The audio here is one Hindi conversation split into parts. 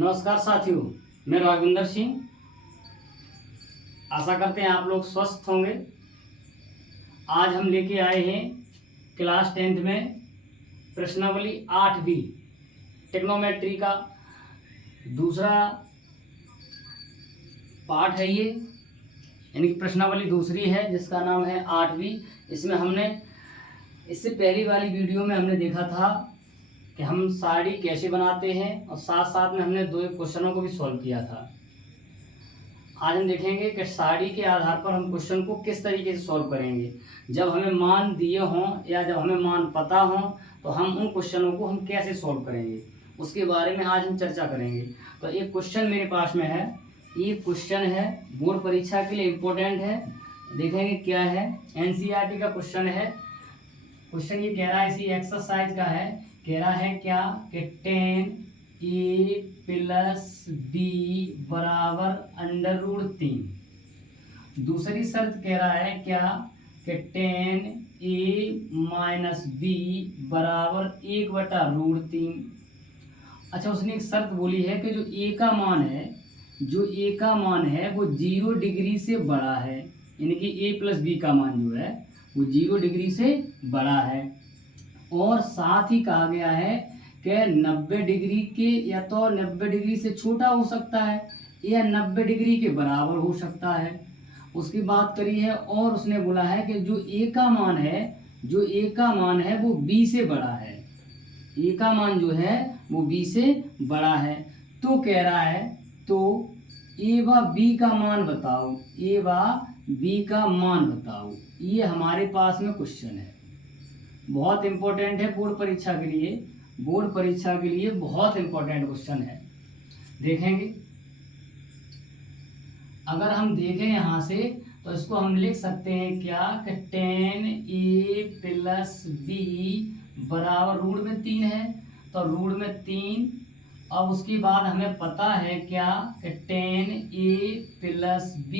नमस्कार साथियों, मैं राघविंदर सिंह। आशा करते हैं आप लोग स्वस्थ होंगे। आज हम लेके आए हैं क्लास 10th में प्रश्नावली 8वीं टेक्नोमेट्री का दूसरा पार्ट है ये, यानी कि प्रश्नावली दूसरी है जिसका नाम है 8वीं। इसमें हमने इससे पहली वाली वीडियो में हमने देखा था कि हम साड़ी कैसे बनाते हैं और साथ साथ में हमने 2 क्वेश्चनों को भी सॉल्व किया था। आज हम देखेंगे कि साड़ी के आधार पर हम क्वेश्चन को किस तरीके से सॉल्व करेंगे। जब हमें मान दिए हों या जब हमें मान पता हों तो हम उन क्वेश्चनों को हम कैसे सॉल्व करेंगे, उसके बारे में आज हम चर्चा करेंगे। तो एक क्वेश्चन मेरे पास में है, ये क्वेश्चन है बोर्ड परीक्षा के लिए इम्पोर्टेंट है। देखेंगे क्या है, एनसीईआरटी का क्वेश्चन है। क्वेश्चन ये कह रहा है, इसी एक्सरसाइज का है, कह रहा है क्या कि 10a + b बराबर √3। दूसरी शर्त कह रहा है क्या कि 10a - b बराबर 1/√3। अच्छा, उसने एक शर्त बोली है कि जो a का मान है वो 0 डिग्री से बड़ा है, यानी कि a + b का मान जो है वो 0 डिग्री से बड़ा है। और साथ ही कहा गया है कि 90 डिग्री के या तो 90 डिग्री से छोटा हो सकता है या 90 डिग्री के बराबर हो सकता है। उसकी बात करी है और उसने बोला है कि जो a का मान है वो b से बड़ा है। a का मान जो है वो b से बड़ा है। तो कह रहा है तो a व b का मान बताओ। ये हमारे पास में क्वेश्चन है, बहुत इंपॉर्टेंट है बोर्ड परीक्षा के लिए बहुत इंपॉर्टेंट क्वेश्चन है। देखेंगे, अगर हम देखें यहाँ से तो इसको हम लिख सकते हैं क्या कि 10a + b बराबर रूट में 3 है, तो रूट में 3। अब उसके बाद हमें पता है क्या कि 10a + b।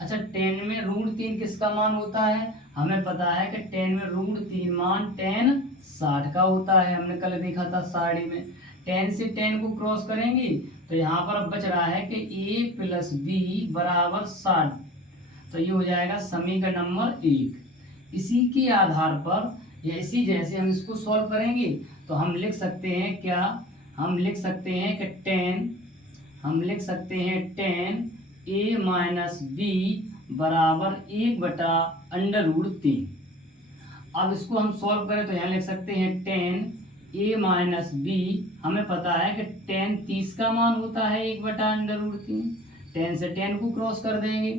अच्छा, 10 में √3 किसका मान होता है? हमें पता है कि 10 में √3 मान 10 60 का होता है। हमने कल देखा था साड़ी में 10 से 10 को क्रॉस करेंगे तो यहाँ पर अब बच रहा है कि a + b बराबर 60। तो ये हो जाएगा समीकरण नंबर 1। इसी के आधार पर या इसी जैसे हम इसको सॉल्व करेंगे तो हम लिख सकते हैं क्या, हम लिख सकते हैं कि 10a - b बराबर 1/√3। अब इसको हम सॉल्व करें तो यहाँ लिख सकते हैं 10a - b। हमें पता है कि 10 30 का मान होता है 1/√3। 10 से 10 को क्रॉस कर देंगे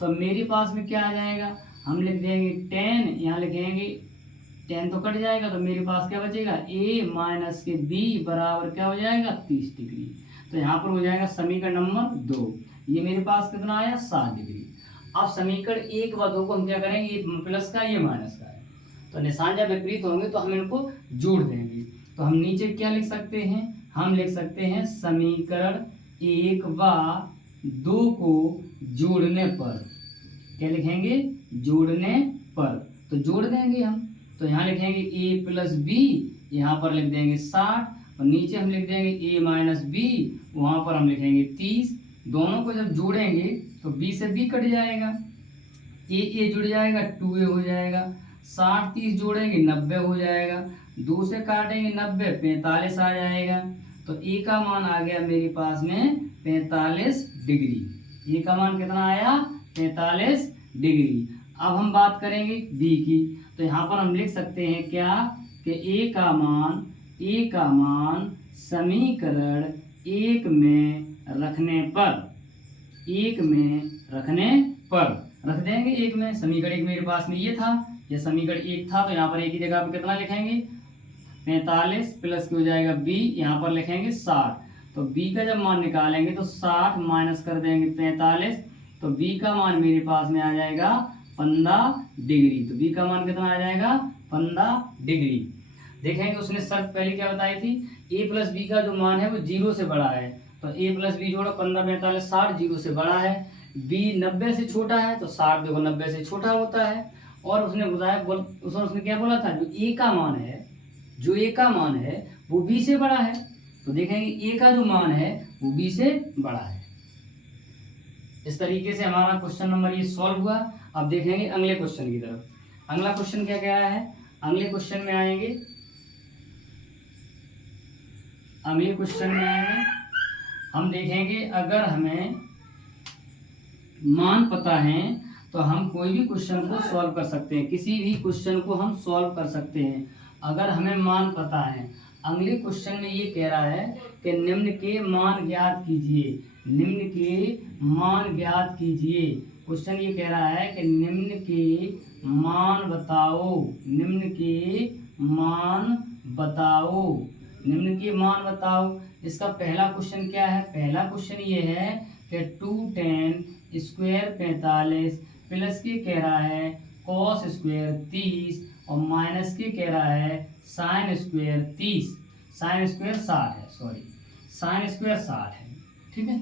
तो मेरे पास में क्या आ जाएगा, हम लिख देंगे 10, यहाँ लिखेंगे 10 तो कट जाएगा तो मेरे पास क्या बचेगा, a - b बराबर क्या हो जाएगा 30 डिग्री। तो यहाँ पर हो जाएगा समीकरण नंबर 2। ये मेरे पास कितना आया 7 डिग्री। अब समीकरण 1 व 2 को हम क्या करेंगे, ये प्लस का ये माइनस का है, तो निशान जब विपरीत होंगे तो हम इनको जोड़ देंगे। तो हम नीचे क्या लिख सकते हैं, हम लिख सकते हैं समीकरण 1 व 2 को जोड़ने पर, क्या लिखेंगे, जोड़ने पर। तो जोड़ देंगे हम, तो यहाँ लिखेंगे a + b, यहाँ पर लिख देंगे 60 और नीचे हम लिख देंगे a - b, वहाँ पर हम लिखेंगे 30। दोनों को जब जोड़ेंगे तो b से b कट जाएगा, a जुड़ जाएगा 2a हो जाएगा, 60 30 जोड़ेंगे 90 हो जाएगा, 2 से काटेंगे 90 45 आ जाएगा। तो a का मान आ गया मेरे पास में 45 डिग्री। a का मान कितना आया 45 डिग्री। अब हम बात करेंगे b की, तो यहाँ पर हम लिख सकते हैं क्या कि a का मान समीकरण 1 में रखने पर रख देंगे 1 में। समीकरण 1 मेरे पास में ये था, यह समीकरण 1 था, तो यहाँ पर एक ही जगह पर कितना लिखेंगे 45 प्लस हो जाएगा b, यहाँ पर लिखेंगे 60। तो b का जब मान निकालेंगे तो 60 माइनस कर देंगे 45, तो b का मान मेरे पास में आ जाएगा 15 डिग्री। तो b का मान कितना आ जाएगा 15 डिग्री। देखेंगे उसने शर्त पहले क्या बताई थी, a + b का जो मान है वो 0 से बड़ा है, तो a + b जोड़ो 15 45 60, 0 से बड़ा है। b 90 से छोटा है तो 60 देखो 90 से छोटा होता है। और उसने बताया उसने क्या बोला था, जो a का मान है वो b से बड़ा है। तो देखेंगे ए का जो मान है वो बी से बड़ा है। इस तरीके से हमारा क्वेश्चन नंबर ये सॉल्व हुआ। अब देखेंगे अगले क्वेश्चन की तरफ। अगला क्वेश्चन क्या कह रहा है, अगले क्वेश्चन में आएंगे, हम देखेंगे अगर हमें मान पता है तो हम कोई भी क्वेश्चन को सॉल्व कर सकते हैं, किसी भी क्वेश्चन को हम सॉल्व कर सकते हैं अगर हमें मान पता है। अगले क्वेश्चन में ये कह रहा है कि निम्न के मान ज्ञात कीजिए, निम्न के मान ज्ञात कीजिए। क्वेश्चन ये कह रहा है कि निम्न के मान बताओ, निम्न के मान बताओ, निम्न के मान बताओ। इसका पहला क्वेश्चन क्या है, पहला क्वेश्चन ये है कि 2tan स्क्वायर 45 प्लस के कह रहा है कॉस स्क्वायर 30 और माइनस के कह रहा है साइन स्क्वायर 30, साइन स्क्वायर 60 है, सॉरी साइन स्क्वायर 60 है। ठीक है,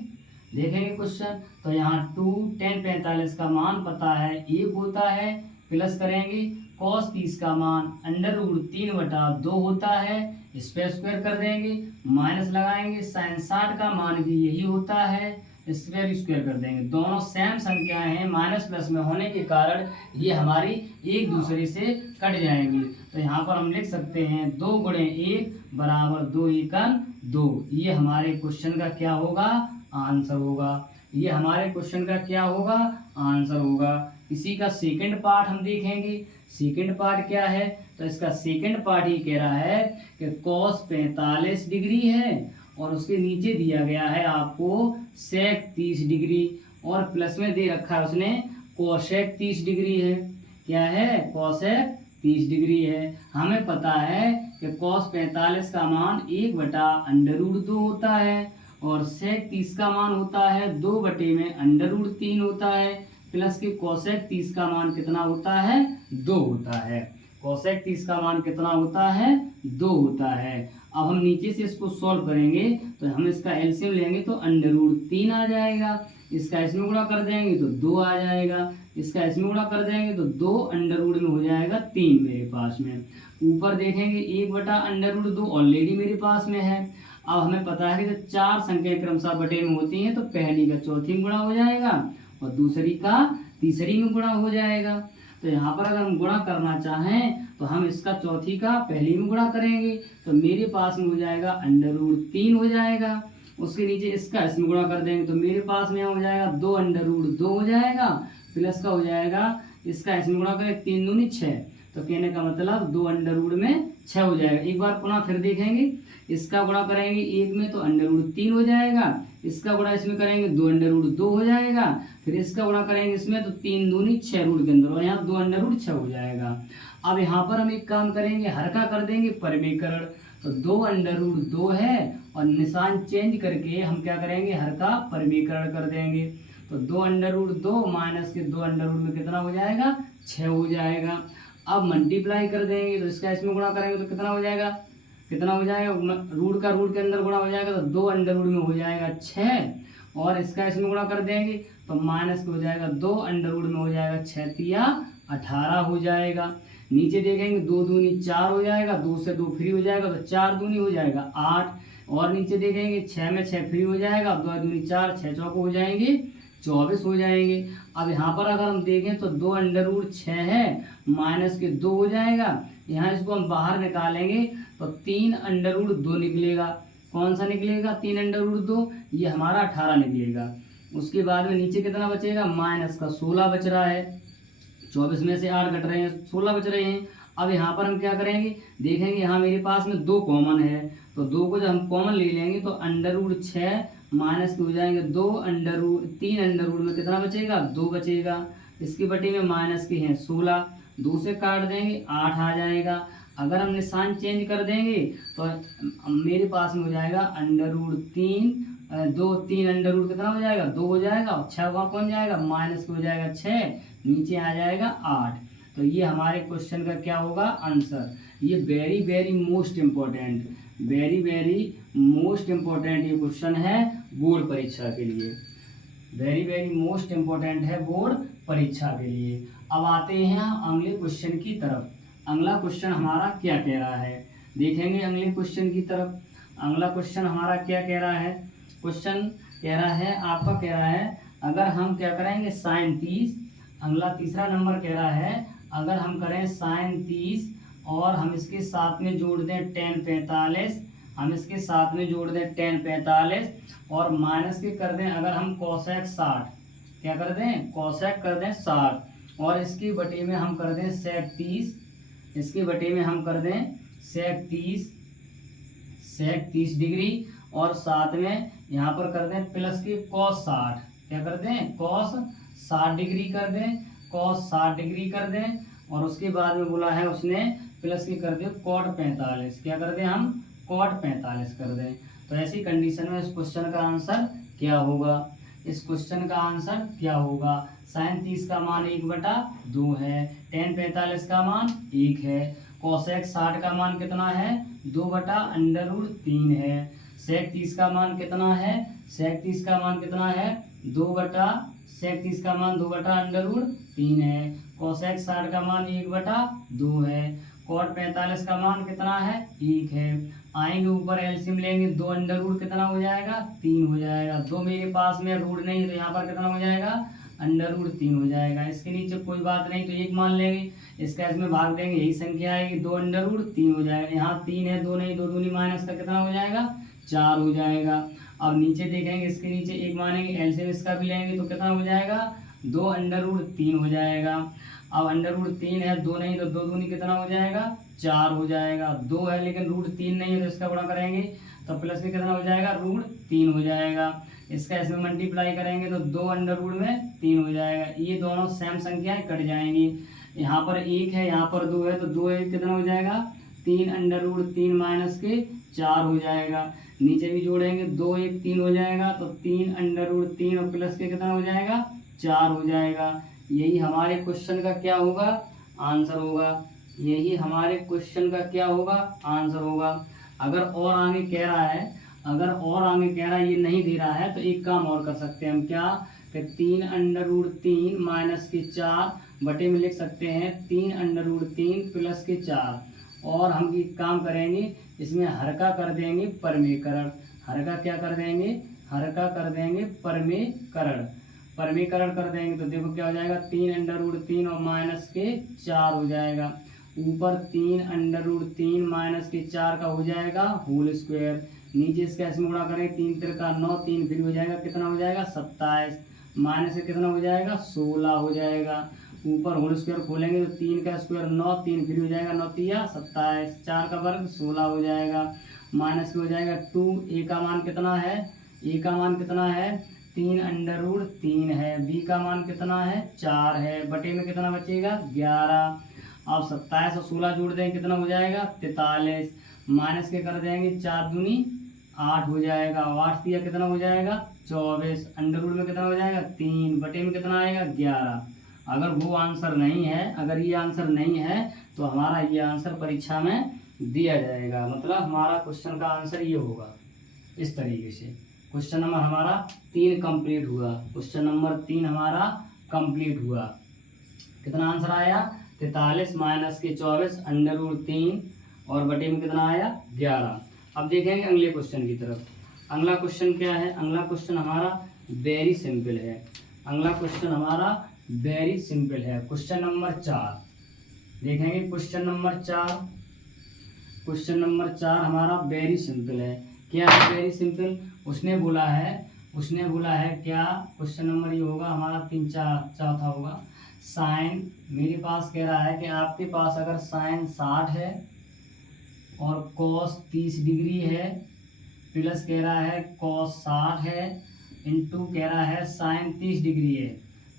देखेंगे क्वेश्चन। तो यहाँ 2tan 45 का मान पता है 1 होता है, प्लस करेंगे cos 30 का मान √3/2 होता है, इस पर स्क्वायर कर देंगे, माइनस लगाएंगे साइन 60 का मान भी यही होता है, इस पर स्क्वायर कर देंगे। दोनों सेम संख्याएं हैं, माइनस प्लस में होने के कारण ये हमारी एक दूसरे से कट जाएंगी। तो यहाँ पर हम लिख सकते हैं 2 × 1 = 2 × 2। ये हमारे क्वेश्चन का क्या होगा, आंसर होगा। ये हमारे क्वेश्चन का क्या होगा, आंसर होगा। इसी का सेकंड पार्ट हम देखेंगे। सेकंड पार्ट क्या है, तो इसका सेकंड पार्ट ही कह रहा है कि cos 45 डिग्री है और उसके नीचे दिया गया है आपको sec 30 डिग्री और प्लस में दे रखा है उसने cosec 30 डिग्री है। क्या है, cosec 30 डिग्री है। हमें पता है कि cos 45 का मान 1/√2 होता है और sec 30 का मान होता है 2/√3 होता है, प्लस के cosec 30 का मान कितना होता है, 2 होता है। cosec 30 का मान कितना होता है, 2 होता है। अब हम नीचे से इसको सॉल्व करेंगे तो हम इसका एलसीएम लेंगे तो √3 आ जाएगा, इसका इसमें गुणा कर देंगे तो 2 आ जाएगा, इसका इसमें गुणा कर देंगे तो 2 अंडर में हो जाएगा 3 मेरे पास में। ऊपर देखेंगे 1/√2 ऑलरेडी मेरे पास में है। अब हमें पता है कि जब 4 संख्याएं क्रमशः बटे में होती हैं तो पहली का चौथी में गुणा हो जाएगा और दूसरी का तीसरी में गुणा हो जाएगा। तो यहाँ पर अगर हम गुणा करना चाहें तो हम इसका चौथी का पहली में गुणा करेंगे तो मेरे पास में हो जाएगा √3 हो जाएगा। उसके नीचे इसका इसमें गुणा कर देंगे तो मेरे पास में हो जाएगा 2√2 हो जाएगा, प्लस का हो जाएगा इसका इसमें गुणा करें 3 दूनी 6, तो कहने का मतलब 2√6 हो जाएगा। एक बार पुनः फिर देखेंगे, इसका गुणा करेंगे 1 में तो √3 हो जाएगा, इसका गुणा इसमें करेंगे 2√2 हो जाएगा, फिर इसका गुणा करेंगे इसमें तो 3 दूनी 6 रूट के अंदर और यहाँ 2√6 हो जाएगा। अब यहाँ पर हम एक काम करेंगे, हर का कर देंगे परिमेयकरण, तो 2√2 है और निशान चेंज करके हम क्या करेंगे, हर का परिमेयकरण कर देंगे। तो 2√2 माइनस के 2√2 में कितना हो जाएगा, 6 हो जाएगा। अब मल्टीप्लाई कर देंगे तो इसका इसमें गुणा करेंगे तो कितना हो जाएगा, कितना हो जाएगा, रूट का रूट के अंदर गुणा हो जाएगा तो 2√2 में हो जाएगा 6 और इसका इसमें गुणा कर देंगे तो माइनस हो जाएगा 2√2 में हो जाएगा 6 तिया 18 हो जाएगा। नीचे देखेंगे 2 दूनी 4 हो जाएगा, 2 से 2 फ्री हो जाएगा तो 4 दूनी हो जाएगा 8 और नीचे देखेंगे 6 में 6 फ्री हो जाएगा, 2 दूनी 4, 6 चौको हो जाएंगे 24 हो जाएंगे। अब यहाँ पर अगर हम देखें तो 2√6 है माइनस के 2 हो जाएगा, यहाँ इसको हम बाहर निकालेंगे तो 3√2 निकलेगा। कौन सा निकलेगा, 3√2, ये हमारा 18 निकलेगा। उसके बाद में नीचे कितना बचेगा, माइनस का 16 बच रहा है, 24 में से 8 घट रहे हैं 16 बच रहे हैं। अब यहाँ पर हम क्या करेंगे, देखेंगे यहाँ मेरे पास में 2 कॉमन है तो 2 को जब हम कॉमन ले लेंगे तो √6 माइनस के हो जाएंगे 3√2 में कितना बचेगा, 2 बचेगा। इसके बटे में माइनस के हैं 16, 2 से काट देंगे 8 आ जाएगा। अगर हम निशान चेंज कर देंगे तो मेरे पास में हो जाएगा √3 3 कितना हो जाएगा, 2 हो जाएगा और 6 वहाँ कौन जाएगा, माइनस के हो जाएगा 6, नीचे आ जाएगा 8। तो ये हमारे क्वेश्चन का क्या होगा, आंसर। ये very very most important, very very most important ये क्वेश्चन है बोर्ड परीक्षा के लिए, वेरी वेरी मोस्ट इम्पोर्टेंट है बोर्ड परीक्षा के लिए। अब आते हैं हम अगले क्वेश्चन की तरफ। अगला क्वेश्चन हमारा क्या कह रहा है, देखेंगे अगले क्वेश्चन की तरफ। अगला क्वेश्चन हमारा क्या कह रहा है, क्वेश्चन कह रहा है आपका, कह रहा है अगर हम क्या करेंगे साइन 30, अगला तीसरा नंबर कह रहा है अगर हम करें साइन 30 और हम इसके साथ में जोड़ दें tan 45, हम इसके साथ में जोड़ दें tan 45 और माइनस के कर दें अगर हम कोसेक 60, क्या कर दें कोसेक कर दें 60 और इसकी बटे में हम कर दें सेक 30, इसकी बटे में हम कर दें सेक 30 डिग्री और साथ में यहाँ पर कर दें प्लस की cos 60, क्या कर दें cos 60 डिग्री कर दें, cos 60 डिग्री कर दें और उसके बाद में बोला है उसने प्लस की कर दें cot 45, क्या कर दें हम cot 45 कर दें। तो ऐसी कंडीशन में इस क्वेश्चन का आंसर क्या होगा, इस क्वेश्चन का आंसर क्या होगा, साइन 30 का मान 1/2 है, tan 45 का मान 1 है, कोसेक 60 का मान कितना है 2/√3 है, सेक 30 का मान कितना है, सेक 30 का मान कितना है 2/√3 है, कोसेक 60 का मान 1/2 है, cot 45 का मान कितना है 1 है। आएंगे ऊपर एलसीएम लेंगे, 2 कितना हो जाएगा 3 हो जाएगा, 2 मेरे पास में रूट नहीं तो यहाँ पर कितना हो जाएगा √3 हो जाएगा। इसके नीचे कोई बात नहीं तो 1 मान लेंगे, इसका इसमें भाग देंगे यही संख्या आएगी, 2 √3 हो जाएगा। यहाँ 3 है, 2 नहीं, 2 दूनी माइनस का कितना हो जाएगा 4 हो जाएगा। अब नीचे देखेंगे, इसके नीचे 1 मानेंगे, एलसीएम इसका भी लेंगे तो कितना हो जाएगा 2 √3 हो जाएगा। अब √3 है, 2 नहीं तो 2 दूनी कितना हो जाएगा 4 हो जाएगा, 2 है लेकिन √3 नहीं है तो इसका गुणा करेंगे तो प्लस में कितना हो जाएगा √3 हो जाएगा। इसका इसमें मल्टीप्लाई करेंगे तो 2 हो जाएगा। ये दोनों सेम संख्याएं कट जाएंगी, यहाँ पर 1 है यहाँ पर 2 है तो 2 1 कितना हो जाएगा 3 माइनस के 4 हो जाएगा। नीचे भी जोड़ेंगे 2 1 3 हो जाएगा तो 3 और प्लस के कितना हो जाएगा 4 हो जाएगा। यही हमारे क्वेश्चन का क्या होगा आंसर होगा, यही हमारे क्वेश्चन का क्या होगा आंसर होगा। अगर और आगे कह रहा है, अगर और आगे कह रहा है ये नहीं दे रहा है तो एक काम और कर सकते हैं हम, क्या कि 3 माइनस के 4 बटे में लिख सकते हैं 3 प्लस के 4 और हम एक काम करेंगे इसमें हर का कर देंगे परमीकरण, हर का क्या कर देंगे, हर का कर देंगे परमीकरण, परमीकरण कर देंगे तो देखो क्या हो जाएगा 3 और माइनस के 4 हो जाएगा। ऊपर 3 माइनस के 4 का हो जाएगा होल स्क्वायर, नीचे इसका इसमें गुणा करेंगे 3 3 का 9, 3 फिर हो जाएगा कितना हो जाएगा 27, माइनस से कितना हो जाएगा 16 हो जाएगा। ऊपर होल स्क्वायर खोलेंगे तो 3 का स्क्वायर 9, 3 फिर हो जाएगा 9 3 27, 4 का वर्ग 16 हो जाएगा। माइनस में हो जाएगा 2, ए का मान कितना है, ए का मान कितना है 3 है, बी का मान कितना है 4 है, बटे में कितना बचेगा 11। अब 27 और 16 जोड़ देंगे कितना हो जाएगा 43, माइनस के कर देंगे 4 दूनी 8 हो जाएगा, 8 दिया कितना हो जाएगा 24, अंडर में कितना हो जाएगा 3, बटे में कितना आएगा 11। अगर वो आंसर नहीं है, अगर ये आंसर नहीं है तो हमारा ये आंसर परीक्षा में दिया जाएगा, मतलब हमारा क्वेश्चन का आंसर ये होगा इस तरीके से। क्वेश्चन नंबर हमारा 3 कंप्लीट हुआ, क्वेश्चन नंबर 3 हमारा कंप्लीट हुआ। कितना आंसर आया 43 माइनस के 24 √3 और बटे में कितना आया 11। अब देखेंगे अगले क्वेश्चन की तरफ। अगला क्वेश्चन क्या है, अगला क्वेश्चन हमारा वेरी सिंपल है, अगला क्वेश्चन हमारा वेरी सिंपल है। क्वेश्चन नंबर 4 देखेंगे, क्वेश्चन नंबर 4, क्वेश्चन नंबर 4 हमारा वेरी सिंपल है। क्या है वेरी सिंपल, उसने बोला है क्या, क्वेश्चन नंबर ये होगा हमारा 3 चौथा होगा। साइन मेरे पास कह रहा है कि आपके पास अगर साइन 60 है और कॉस 30 डिग्री है, प्लस कह रहा है कॉस 60 है, इंटू कह रहा है साइन 30 डिग्री है,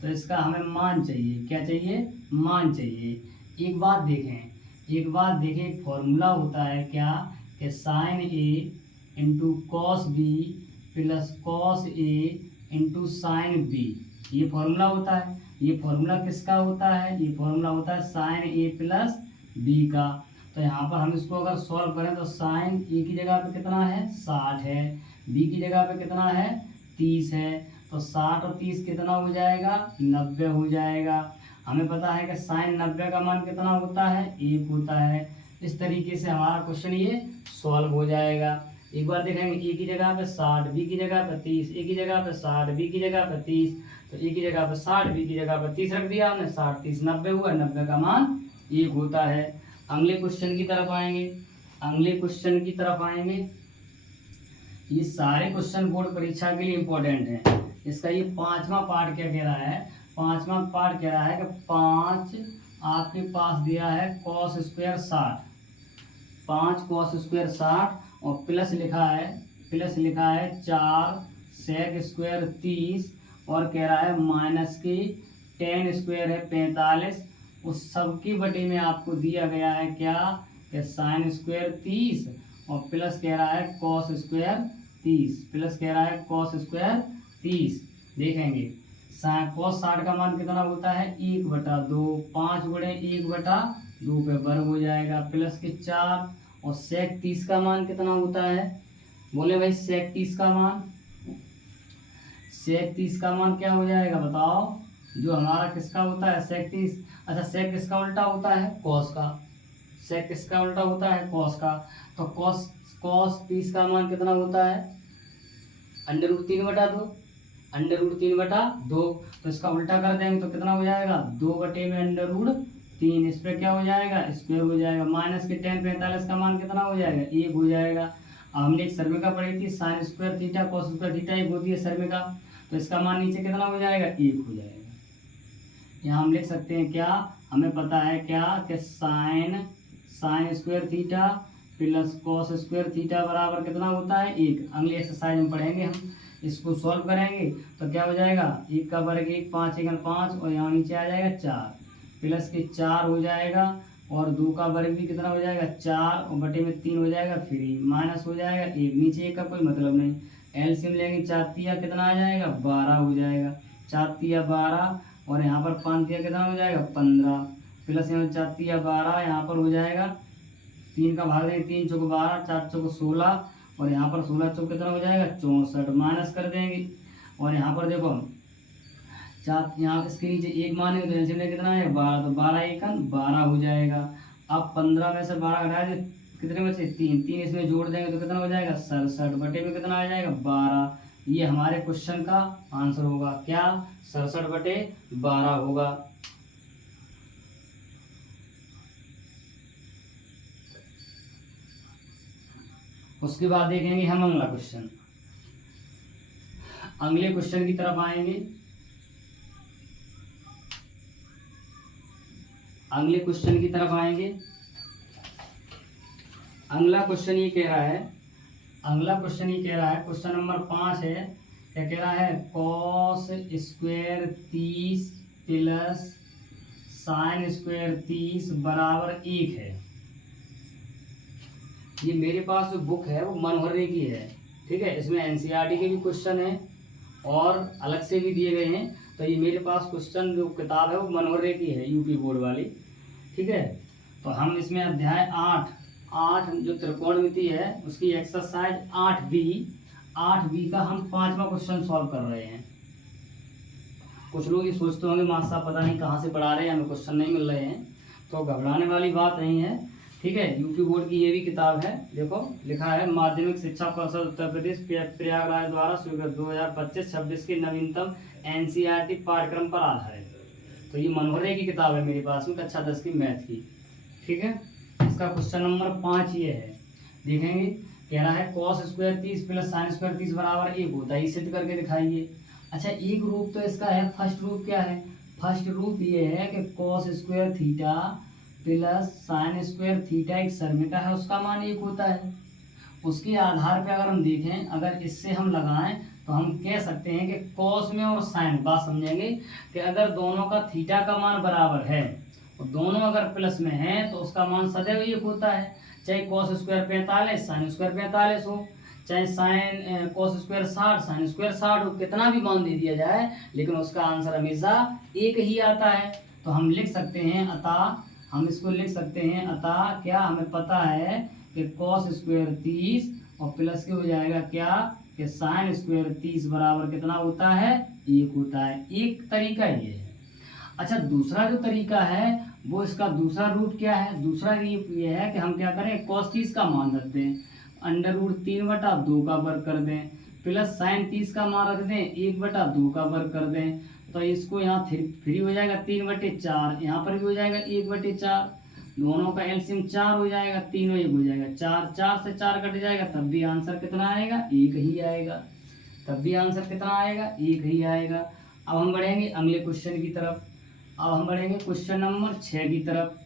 तो इसका हमें मान चाहिए। क्या चाहिए, मान चाहिए। एक बात देखें, एक फॉर्मूला होता है क्या कि sine A into cos B plus cos A into sine B, ये फॉर्मूला होता है। ये फॉर्मूला किसका होता है, ये फॉर्मूला होता है साइन ए प्लस बी का। तो यहाँ पर हम इसको अगर सॉल्व करें तो साइन ए की जगह पे कितना है 60 है, बी की जगह पे कितना है 30 है, तो 60 और 30 कितना हो जाएगा 90 हो जाएगा। हमें पता है कि साइन 90 का मान कितना होता है 1 होता है। इस तरीके से हमारा क्वेश्चन ये सॉल्व हो जाएगा। एक बार देखेंगे ए की जगह पे 60, बी की जगह पे 30, ए की जगह पे 60, बी की जगह पे 30, तो ए की जगह पे 60, बी की जगह पे 30 रख दिया हमने। 60 30 90 हुआ, 90 का मान 1 होता है। अगले क्वेश्चन की तरफ आएंगे। अगले क्वेश्चन की तरफ आएंगे। ये सारे क्वेश्चन बोर्ड परीक्षा के लिए इंपॉर्टेंट है। इसका ये 5वां पार्ट क्या कह रहा है? 5वां पार्ट कह रहा है कि 5 आपके पास दिया है cos स्क्वायर 60, 5 cos स्क्वायर 60 और प्लस लिखा है 4 sec स्क्वायर 30 और कह रहा है माइनस की tan स्क्वायर है 45। उस सब की बटे में आपको दिया गया है क्या? कि साइन स्क्वायर 30 और प्लस कह रहा है cos स्क्वायर 30, प्लस कह रहा है cos स्क्वायर 30। देखेंगे cos 60 का मान कितना होता है? 1/2, 5 गुणे 1/2 पे वर्ग हो जाएगा, प्लस के 4 और sec 30 का मान कितना होता है? बोले भाई sec 30 का मान, sec 30 का मान क्या हो जाएगा बताओ? जो हमारा किसका होता है sec 30? अच्छा sec किसका उल्टा होता है? cos का। sec किसका उल्टा होता है? cos का। तो cos 30 का मान कितना होता है? √3/2, √3/2। तो इसका उल्टा कर देंगे तो कितना हो जाएगा? 2/√3। इस पर क्या हो जाएगा? स्क्वायर हो जाएगा। माइनस के tan 45 का मान कितना हो जाएगा? 1 हो जाएगा। अब हमने एक सरमिका पढ़ी थी, sine square theta cos square theta 1 होती है सरमिका, तो इसका मान नीचे कितना हो जाएगा? 1 हो जाएगा। यहाँ हम लिख सकते हैं क्या? हमें पता है क्या कि sine square theta plus cos square theta बराबर कितना होता है? 1। अगली एक्सरसाइज में पढ़ेंगे हम, इसको सॉल्व करेंगे तो क्या हो जाएगा? 1 का वर्ग 1, 5 1 5 और यहाँ नीचे आ जाएगा 4, प्लस के 4 हो जाएगा और 2 का वर्ग भी कितना हो जाएगा? 4 और बटे में 3 हो जाएगा, फिर माइनस हो जाएगा 1, नीचे 1 का कोई मतलब नहीं। एलसीएम लेंगे, 4 तिया कितना आ जाएगा? 12 हो जाएगा। 4 तिया 12 और यहाँ पर 5 तिया कितना हो जाएगा? 15, प्लस यहाँ 4 तिया 12, यहाँ पर हो जाएगा 3 का भाग देंगे, 3 चौक 12, 4 चौक 16 और यहाँ पर 16 चौक कितना हो जाएगा? 64। माइनस कर देंगे और यहाँ पर देखो 4, यहाँ इसके नीचे 1 मानेंगे तो एलसीएम कितना है? 12, तो 12 1 12 हो जाएगा। अब 15 में से 12 घटा दे, कितने बचे? 3, 3 इसमें जोड़ देंगे तो कितना हो जाएगा? 67, बटे में कितना आ जाएगा? 12। ये हमारे क्वेश्चन का आंसर होगा क्या? 67/12 होगा। उसके बाद देखेंगे हम अगला क्वेश्चन। अगले क्वेश्चन की तरफ आएंगे। अगले क्वेश्चन की तरफ आएंगे। अगला क्वेश्चन ये कह रहा है, क्वेश्चन नंबर 5 है। क्या कह रहा है? cos square 30 plus sine square 30 बराबर 1 है। ये मेरे पास जो बुक है वो मनोहर रे की है, ठीक है। इसमें एनसीईआरटी के भी क्वेश्चन हैं और अलग से भी दिए गए हैं। तो ये मेरे पास क्वेश्चन जो किताब है वो मनोहर रे की है, यूपी बोर्ड वाली, ठीक है। तो हम इसमें अध्याय 8 जो त्रिकोणमिति है उसकी एक्सरसाइज 8B का हम 5वां क्वेश्चन सॉल्व कर रहे हैं। कुछ लोग ये सोचते होंगे मास्टर साहब पता नहीं कहाँ से पढ़ा रहे हैं, हमें क्वेश्चन नहीं मिल रहे हैं। तो घबराने वाली बात नहीं है, ठीक है। यूपी बोर्ड की ये भी किताब है, देखो लिखा है माध्यमिक शिक्षा परिषद उत्तर प्रदेश प्रयागराज द्वारा स्वीकृत 2025-26 के नवीनतम एनसीईआरटी पाठ्यक्रम पर आधारित। तो ये मनोहर रे की किताब है मेरे पास में, कक्षा 10 की मैथ की, ठीक है। इसका क्वेश्चन नंबर 5 ये है, देखेंगे। कह रहा है cos square 30 plus sine square 30 बराबर 1 होता है, सिद्ध करके दिखाइए। अच्छा, एक रूप तो इसका है, फर्स्ट रूप क्या है? फर्स्ट रूप ये है कि cos square theta plus sine square theta एक सरमिका है, उसका मान 1 होता है। उसके आधार पर अगर हम देखें, अगर इससे हम लगाएं तो हम कह सकते हैं कि cos में और साइन, बात समझेंगे कि अगर दोनों का थीटा का मान बराबर है और दोनों अगर प्लस में हैं तो उसका मान सदैव 1 होता है। चाहे cos स्क्वायर 45 साइन स्क्वायर 45 हो, चाहे sine cos square 60 sine square 60 हो, कितना भी मान दे दिया जाए लेकिन उसका आंसर हमेशा 1 ही आता है। तो हम लिख सकते हैं अतः क्या हमें पता है कि cos स्क्वायर 30 और प्लस के हो जाएगा क्या कि साइन स्क्वायर 30 बराबर कितना होता है? 1 होता है। एक तरीका ये है। अच्छा, दूसरा जो तरीका है वो इसका दूसरा रूट क्या है? दूसरा रूट ये है कि हम क्या करें, cos 30 का मान रखते हैं। अंडर रूट 3/2 का वर्ग कर दें, प्लस साइन 30 का मान रख दें 1/2 का वर्ग कर दें, तो इसको यहाँ फ्री हो जाएगा 3/4, यहाँ पर भी हो जाएगा 1/4, दोनों का एलसीएम 4 हो जाएगा, तीनों 1 हो जाएगा, 4 4 से 4 कट जाएगा, तब भी आंसर कितना आएगा, 1 ही आएगा, तब भी आंसर कितना आएगा, 1 ही आएगा। अब हम बढ़ेंगे अगले क्वेश्चन की तरफ। अब हम बढ़ेंगे क्वेश्चन नंबर 6 की तरफ।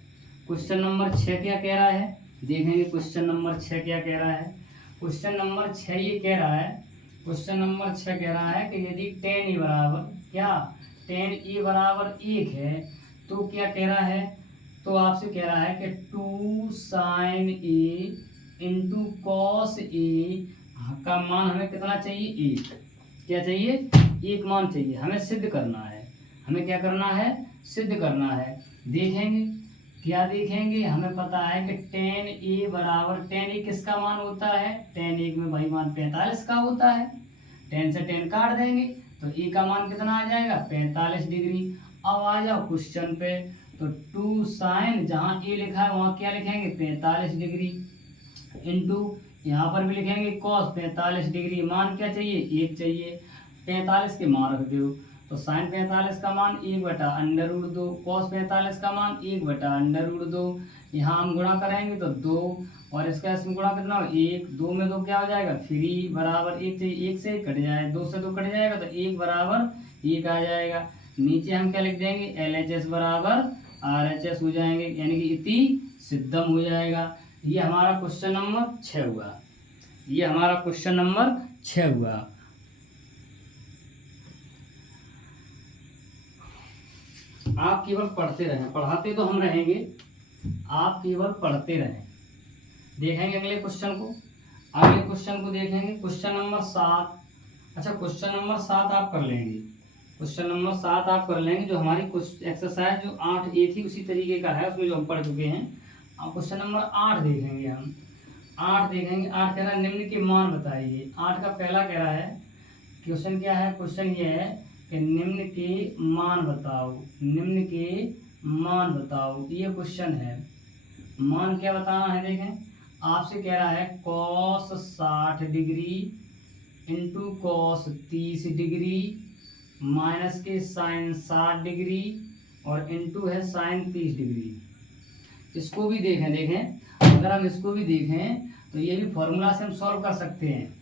क्वेश्चन नंबर 6 क्या कह रहा है, देखेंगे क्वेश्चन नंबर 6 क्या कह रहा है। क्वेश्चन नंबर 6 ये कह रहा है, क्वेश्चन नंबर 6 कह रहा है कि यदि tan e बराबर क्या, tan e बराबर 1 है, तो क्या कह रहा है, तो आपसे कह रहा है कि 2 sin a into cos A का मान हमें कितना चाहिए, 1। क्या चाहिए, 1 मान चाहिए, हमें सिद्ध करना है, हमें क्या करना है, सिद्ध करना है। देखेंगे क्या देखेंगे, हमें पता है कि tan a बराबर, tan a किसका मान होता है, tan a में भाई मान 45 का होता है, tan से tan काट देंगे तो a का मान कितना आ जाएगा, 45 डिग्री। अब आ जाओ क्वेश्चन पे, तो 2 साइन, जहाँ a लिखा है वहाँ क्या लिखेंगे, 45 डिग्री, इंटू यहाँ पर भी लिखेंगे कॉस 45 डिग्री, मान क्या चाहिए, 1 चाहिए, 45 के मान रख दो, तो साइन 45 का मान 1/√2, कॉस 45 का मान 1/√2, यहाँ हम गुणा करेंगे तो 2, और इसका इसमें गुणा कितना हो, 1, 2 में 2 क्या हो जाएगा, फ्री बराबर 1 चाहिए, 1 से कट जाए, 2 से 2 कट जाएगा तो 1 बराबर 1 आ जाएगा। नीचे हम क्या लिख देंगे, LHS बराबर RHS हो जाएंगे, यानी कि इति सिद्धम हो जाएगा। ये हमारा क्वेश्चन नंबर 6 हुआ, ये हमारा क्वेश्चन नंबर 6 हुआ। आप केवल पढ़ते रहें, पढ़ाते तो हम रहेंगे, आप केवल पढ़ते रहें। देखेंगे अगले क्वेश्चन को, अगले क्वेश्चन को देखेंगे, क्वेश्चन नंबर 7। अच्छा क्वेश्चन नंबर 7 आप कर लेंगे, क्वेश्चन नंबर 7 आप कर लेंगे, जो हमारी एक्सरसाइज जो 8A थी उसी तरीके का है, उसमें जो हम पढ़ चुके हैं। अब क्वेश्चन नंबर 8 देखेंगे हम, 8 देखेंगे। 8 कह रहा है निम्न के मान बताइए। 8 का पहला कह रहा है, क्वेश्चन क्या है, क्वेश्चन ये है कि निम्न के मान बताओ, निम्न के मान बताओ, ये क्वेश्चन है। मान क्या बताना है, देखें आपसे कह रहा है cos 60 degree into cos 30 degree minus के साइन 60 डिग्री और इंटू है साइन 30 डिग्री। इसको भी देखें, अगर हम इसको भी देखें तो ये भी फॉर्मूला से हम सॉल्व कर सकते हैं।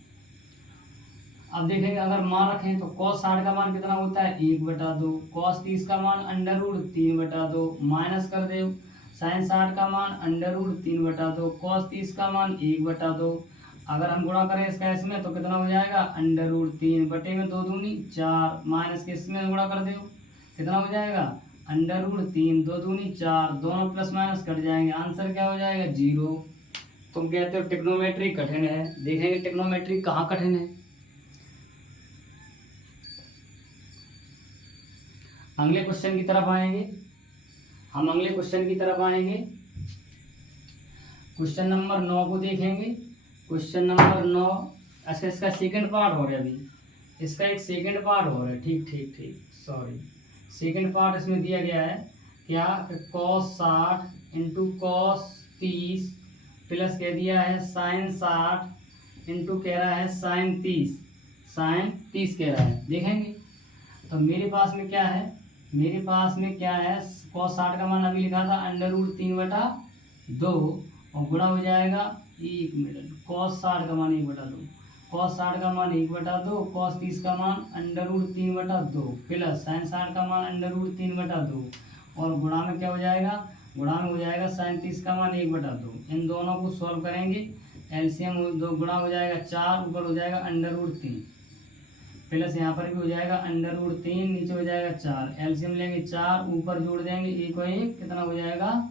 अब देखेंगे अगर मान रखें तो cos 60 का मान कितना होता है, 1/2, cos 30 का मान अंडर√3/2, माइनस कर दे साइन 60 का मान अंडर√3/2, cos 30 का मान 1/2। अगर हम गुणा करें इसका इसमें तो कितना हो जाएगा, अंडर√3 बटे में 2 दूनी 4, माइनस के इसमें गुणा कर दो कितना हो जाएगा, अंडर√3 2 दूनी 4, दोनों प्लस माइनस कट जाएंगे, आंसर क्या हो जाएगा, 0। तुम कहते हो ट्रिग्नोमेट्री कठिन है, देखेंगे ट्रिग्नोमेट्री कहाँ कठिन है। अगले क्वेश्चन की तरफ आएंगे, हम अगले क्वेश्चन की तरफ आएंगे। क्वेश्चन नंबर 9 को देखेंगे, क्वेश्चन नंबर 9। अच्छा इसका सेकंड पार्ट हो रहा है अभी, इसका एक सेकंड पार्ट हो रहा है, ठीक ठीक ठीक, सॉरी, सेकंड पार्ट इसमें दिया गया है क्या, cos 60 इंटू कॉस 30 प्लस कह दिया है साइन 60 इंटू कह रहा है साइन 30, साइन 30 कह रहा है। देखेंगे तो मेरे पास में क्या है, मेरे पास में क्या है, cos 60 का मान अभी लिखा था अंडर√3/2 और गुणा हो जाएगा 1 मिनट, cos 60 का मान 1/2, cos 60 का मान 1/2, cos 30 का मान अंडर√3/2 प्लस साइन 60 का मान अंडर√3/2 और गुणा में क्या हो जाएगा, गुणा में हो जाएगा साइन 30 का मान 1/2। इन दोनों को सॉल्व करेंगे, एलसीएम 2 गुणा हो जाएगा 4, ऊपर हो जाएगा अंडर√3 प्लस यहाँ पर भी हो जाएगा अंडर√3, नीचे हो जाएगा 4, एलसीएम लेंगे 4, ऊपर जोड़ देंगे 1 को 1 कितना हो जाएगा,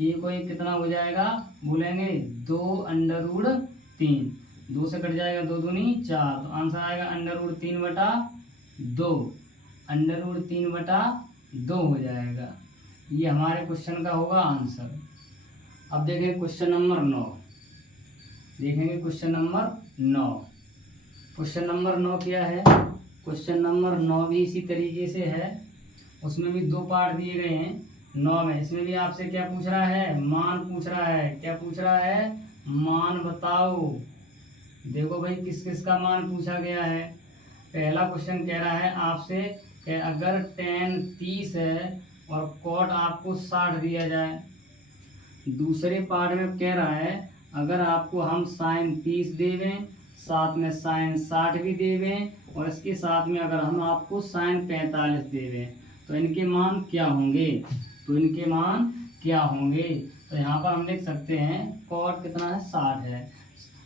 1 को 1 कितना हो जाएगा, बोलेंगे 2 अंडर√3, 2 से कट जाएगा 2 दूनी 4, तो आंसर आएगा अंडर√3/2, अंडर√3/2 हो जाएगा। ये हमारे क्वेश्चन का होगा आंसर। अब देखेंगे क्वेश्चन नंबर 9, देखेंगे क्वेश्चन नंबर 9। क्वेश्चन नंबर 9 क्या है, क्वेश्चन नंबर 9 भी इसी तरीके से है, उसमें भी 2 पार्ट दिए गए हैं 9 में। इसमें भी आपसे क्या पूछ रहा है, मान पूछ रहा है, क्या पूछ रहा है, मान बताओ, देखो भाई किस किस का मान पूछा गया है। पहला क्वेश्चन कह रहा है आपसे कि अगर tan 30 है और cot आपको 60 दिया जाए। दूसरे पार्ट में कह रहा है अगर आपको हम sin 30 देवें, साथ में sin 60 भी देवें, और इसके साथ में अगर हम आपको sin 45 देवें, तो इनके मान क्या होंगे। तो यहाँ पर हम लिख सकते हैं cot कितना है 60 है।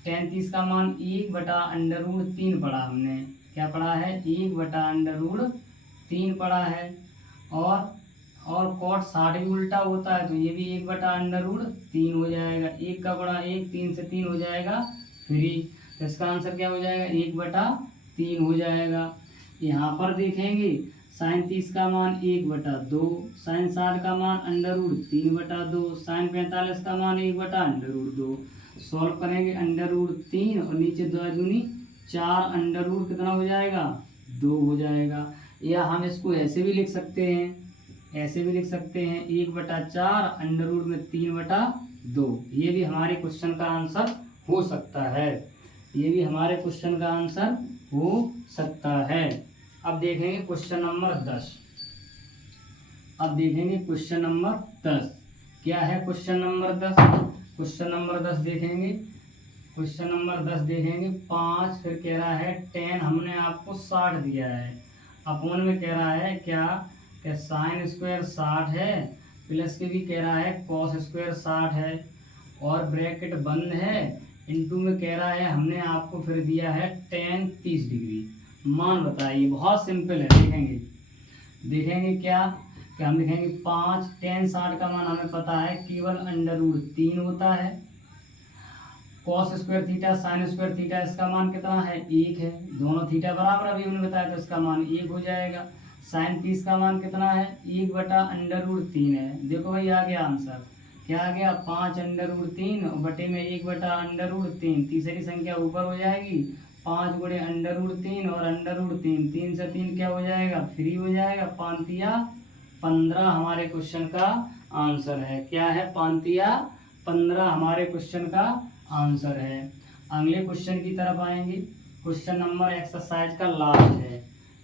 tan 30 का मान 1/√3 पढ़ा हमने, क्या पढ़ा है 1/√3 पढ़ा है। और cot 60 भी उल्टा होता है तो ये भी 1/√3 हो जाएगा। 1 का गुणा 1, 3 से 3 हो जाएगा 3। तो इसका आंसर क्या हो जाएगा 1/3 हो जाएगा। यहाँ पर देखेंगे sin 30 का मान 1/2, sin 60 का मान √3/2, sin 45 का मान 1/√2। सॉल्व करेंगे √3 और नीचे 2 दूनी 4, √ कितना हो जाएगा 2 हो जाएगा। या हम इसको ऐसे भी लिख सकते हैं, 1/4 √ में 3/2। ये भी हमारे क्वेश्चन का आंसर हो सकता है। अब देखेंगे क्वेश्चन नंबर 10। क्या है क्वेश्चन नंबर 10। क्वेश्चन नंबर 10 देखेंगे 5, फिर कह रहा है tan हमने आपको 60 दिया है, अपोन में कह रहा है क्या sin स्क्वायर 60 है, प्लस के भी कह रहा है cos स्क्वायर 60 है, और ब्रैकेट बंद है, इनटू में कह रहा है हमने आपको फिर दिया है tan 30 डिग्री। मान बताइए, बहुत सिंपल है। देखेंगे क्या हम लिखेंगे 5, tan 60 का मान हमें पता है केवल √3 होता है। cos square theta sin square theta इसका मान कितना है 1 है, दोनों थीटा बराबर अभी हमने बताया तो इसका मान 1 हो जाएगा। sin 30 का मान कितना है 1/√3 है। देखो भाई आ गया आंसर, क्या आ गया 5/√3 बटे में 1/√3। तीसरी संख्या ऊपर हो जाएगी, 5 गुणे √3 और √3, 3 से 3 क्या हो जाएगा फ्री हो जाएगा। 5 या 15 हमारे क्वेश्चन का आंसर है। क्या है 5 या 15 हमारे क्वेश्चन का आंसर है। अगले क्वेश्चन की तरफ आएंगे। क्वेश्चन नंबर एक्सरसाइज का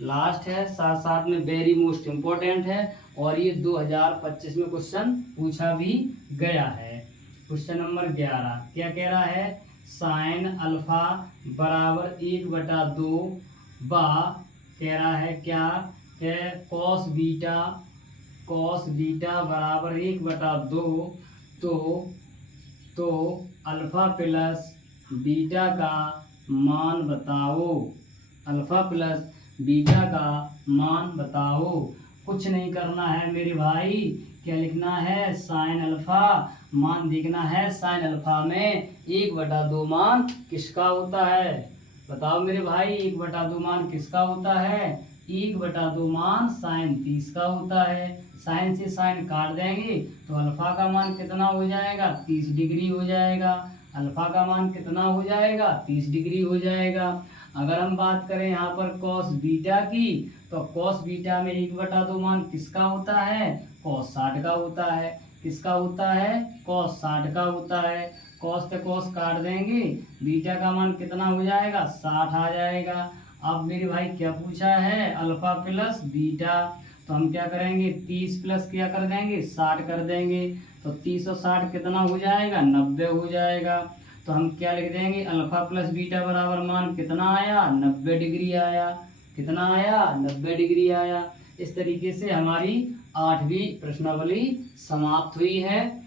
लास्ट है, साथ साथ में वेरी मोस्ट इम्पोर्टेंट है, और ये 2025 में क्वेश्चन पूछा भी गया है। क्वेश्चन नंबर 11 क्या कह रहा है sin अल्फा बराबर 1/2 बा कह रहा है क्या cos बीटा बराबर 1/2, तो अल्फा प्लस बीटा का मान बताओ। कुछ नहीं करना है मेरे भाई, क्या लिखना है sin अल्फा, मान देखना है sin अल्फा में 1/2 मान किसका होता है। बताओ मेरे भाई 1/2 मान किसका होता है। 1/2 मान sin 30 का होता है। sin से sin काट देंगे तो अल्फा का मान कितना हो जाएगा 30 डिग्री हो जाएगा। अल्फा का मान कितना हो जाएगा 30 डिग्री हो जाएगा। अगर हम बात करें यहाँ पर cos बीटा की, तो cos बीटा में 1/2 मान किसका होता है cos 60 का होता है। किसका होता है cos 60 का होता है। cos से cos काट देंगे, बीटा का मान कितना हो जाएगा 60 आ जाएगा। अब मेरे भाई क्या पूछा है अल्फा प्लस बीटा, तो हम क्या करेंगे 30 प्लस क्या कर देंगे 60 कर देंगे, तो 30 और 60 कितना हो जाएगा 90 हो जाएगा। तो हम क्या लिख देंगे अल्फा प्लस बीटा बराबर मान कितना आया 90 डिग्री आया। कितना आया 90 डिग्री आया। इस तरीके से हमारी 8वीं प्रश्नावली समाप्त हुई है।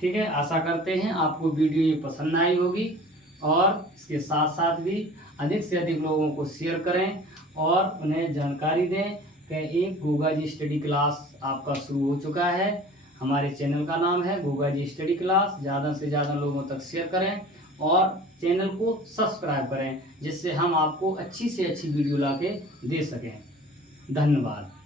ठीक है, आशा करते हैं आपको वीडियो ये पसंद आई होगी, और इसके साथ साथ भी अधिक से अधिक लोगों को शेयर करें और उन्हें जानकारी दें कि एक गोगा जी स्टडी क्लास आपका शुरू हो चुका है। हमारे चैनल का नाम है गोगा जी स्टडी क्लास। ज़्यादा से ज़्यादा लोगों तक शेयर करें और चैनल को सब्सक्राइब करें, जिससे हम आपको अच्छी से अच्छी वीडियो ला के दे सकें। धन्यवाद।